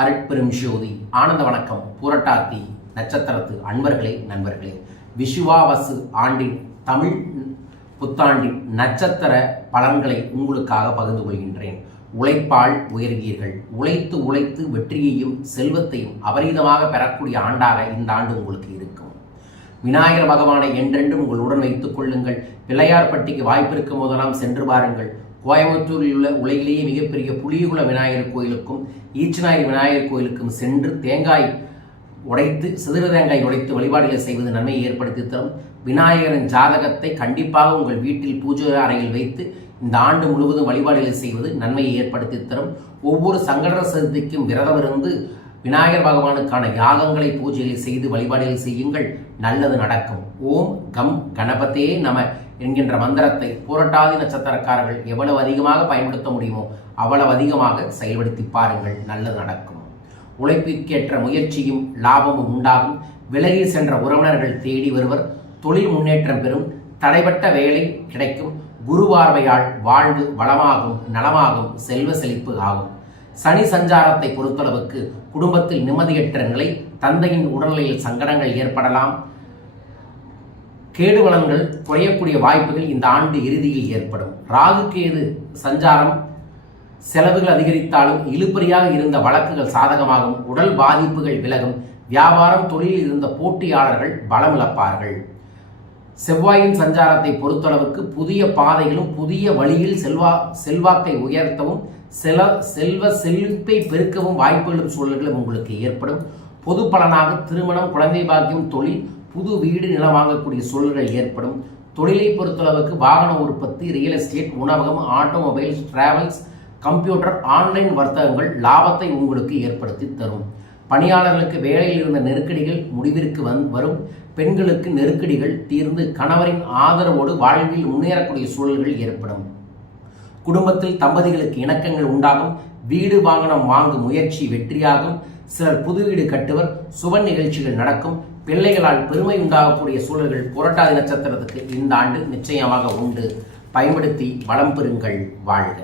அருட்பெரும் ஜோதி ஆனந்த வணக்கம். புரட்டாதி நட்சத்திரத்து அன்பர்களே, நண்பர்களே, விஷுவாவசு ஆண்டின் தமிழ் புத்தாண்டின் நட்சத்திர பலன்களை உங்களுக்காக பகிர்ந்து கொள்கின்றேன். உழைப்பால் உயர்வீர்கள். உழைத்து உழைத்து வெற்றியையும் செல்வத்தையும் அபரீதமாக பெறக்கூடிய ஆண்டாக இந்த ஆண்டு உங்களுக்கு இருக்கும். விநாயகர் பகவானை என்றென்றும் உங்களுடன் வைத்துக் கொள்ளுங்கள். பிள்ளையார்பட்டிக்கு வாய்ப்பு இருக்கும் போதெல்லாம் சென்று பாருங்கள். கோயம்புத்தூரில் உள்ள உலகிலேயே மிகப்பெரிய புலியகுல விநாயகர் கோயிலுக்கும் ஈச்சநாயகர் விநாயகர் கோயிலுக்கும் சென்று சிதற தேங்காய் உடைத்து வழிபாடுகளை செய்வது நன்மையை ஏற்படுத்தி தரும். விநாயகரின் ஜாதகத்தை கண்டிப்பாக உங்கள் வீட்டில் பூஜை அறையில் வைத்து இந்த ஆண்டு முழுவதும் வழிபாடுகளை செய்வது நன்மையை ஏற்படுத்தி தரும். ஒவ்வொரு சங்கடர சதுர்த்திக்கும் விரதம் இருந்து விநாயகர் பகவானுக்கான யாகங்களை பூஜைகளை செய்து வழிபாடுகளை செய்யுங்கள், நல்லது நடக்கும். ஓம் கம் கணபதே நம என்கின்ற மந்திரத்தை புரட்டாதி நட்சத்திரக்காரர்கள் எவ்வளவு அதிகமாக பயன்படுத்த முடியுமோ அவ்வளவு அதிகமாக செயல்படுத்தி பாருங்கள், நல்லது நடக்கும். உழைப்பிற்கேற்ற முயற்சியும் லாபமும் உண்டாகும். விலகி சென்ற உறவினர்கள் தேடி வருவர். தொழில் முன்னேற்றம் பெறும். தடைப்பட்ட வேலை கிடைக்கும். குருவார்வையால் வாழ்வு வளமாகும், நலமாகும், செல்வ செழிப்பு ஆகும். சனி சஞ்சாரத்தை பொறுத்தளவுக்கு குடும்பத்தில் நிம்மதியற்ற நிலை, தந்தையின் உடல்நிலையில் சங்கடங்கள் ஏற்படலாம். கேடுவளங்கள் குறையக்கூடிய வாய்ப்புகள் இந்த ஆண்டு இறுதியில் ஏற்படும். ராகு கேது சஞ்சாரம் செலவுகள் அதிகரித்தாலும் இழுபறியாக இருந்த வழக்குகள் சாதகமாகும். உடல் பாதிப்புகள் விலகும். வியாபாரம் தொழிலில் இருந்த போட்டியாளர்கள் பலமிழப்பார்கள். செவ்வாயின் சஞ்சாரத்தை பொறுத்தளவுக்கு புதிய பாதைகளும் புதிய வழியில் செல்வாக்கை உயர்த்தவும் செல்வ செழிப்பை பெருக்கவும் வாய்ப்புகளும் சூழல்களும் உங்களுக்கு ஏற்படும். பொது பலனாக திருமணம், குழந்தை பாக்கியம், தொழில், புது வீடு, நிலம் வாங்கக்கூடிய சூழல்கள் ஏற்படும். தொழிலை பொறுத்தளவுக்கு வாகன உற்பத்தி, ரியல் எஸ்டேட், உணவகம், ஆட்டோமொபைல்ஸ், டிராவல்ஸ், கம்ப்யூட்டர், ஆன்லைன் வர்த்தகங்கள் லாபத்தை உங்களுக்கு ஏற்படுத்தி தரும். பணியாளர்களுக்கு வேலையில் இருந்த நெருக்கடிகள் முடிவிற்கு வரும். பெண்களுக்கு நெருக்கடிகள் தீர்ந்து கணவரின் ஆதரவோடு வாழ்வில் முன்னேறக்கூடிய சூழல்கள் ஏற்படும். குடும்பத்தில் தம்பதிகளுக்கு இணக்கங்கள் உண்டாகும். வீடு வாகனம் வாங்கும் முயற்சி வெற்றியாகும். சிலர் புது வீடு கட்டுவர். சுப நிகழ்ச்சிகள் நடக்கும். பிள்ளைகளால் பெருமை உண்டாகக்கூடிய சூழல்கள் புரட்டாதி நட்சத்திரத்துக்கு இந்த ஆண்டு நிச்சயமாக உண்டு. பயன்படுத்தி வளம் பெறுங்கள். வாழ்க.